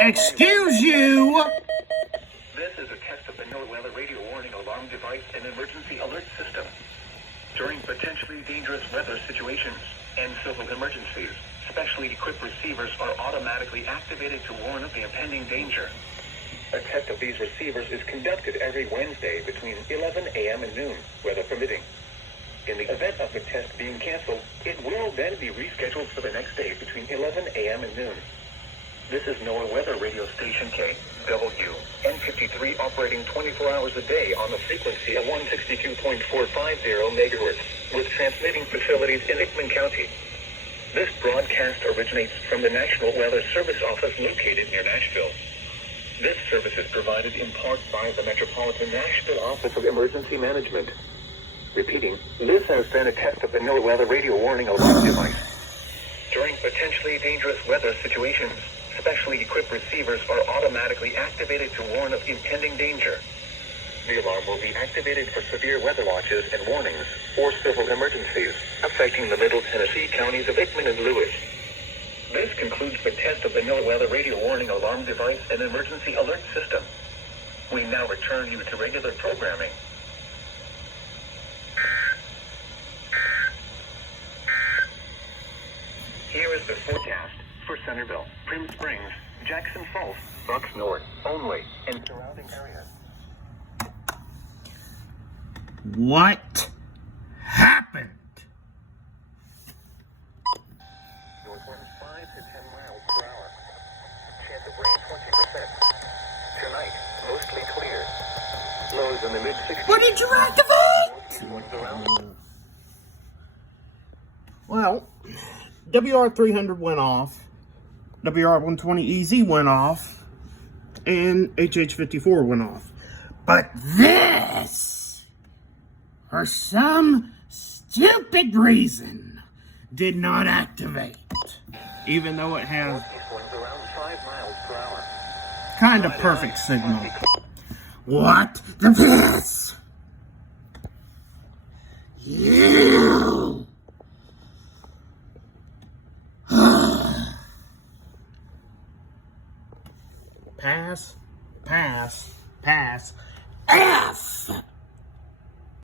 Excuse you! This is a test of the weather radio warning alarm device and emergency alert system. During potentially dangerous weather situations and civil emergencies, specially equipped receivers are automatically activated to warn of the impending danger. A test of these receivers is conducted every Wednesday between 11 a.m. and noon, weather permitting. In the event of the test being canceled, it will then be rescheduled for the next day between 11 a.m. and noon. This is NOAA Weather Radio Station WR-100 operating 24 hours a day on the frequency of 162.450 megahertz with transmitting facilities in Hickman County. This broadcast originates from the National Weather Service Office located near Nashville. This service is provided in part by the Metropolitan Nashville Office of Emergency Management. Repeating, this has been a test of the NOAA Weather Radio Warning Alarm device. During potentially dangerous weather situations, specially equipped receivers are automatically activated to warn of impending danger. The alarm will be activated for severe weather watches and warnings or civil emergencies affecting the Middle Tennessee counties of Hickman and Lewis. This concludes the test of the NOAA Weather Radio Warning Alarm device and emergency alert system. We now return you to regular programming. Here is the forecast for Centerville, Prim Springs, Jackson Falls, Bucks North, only, and surrounding areas. What happened? North winds 5 to 10 miles per hour. Chance of rain 20%. Tonight, mostly clear. Lows in the mid-60s. What did you activate? Well, WR-300 went off, WR-120 EZ went off, and HH-54 went off. But this, for some stupid reason, did not activate. Even though it has kind of perfect signal. What the piss? You! Pass, pass, pass, F!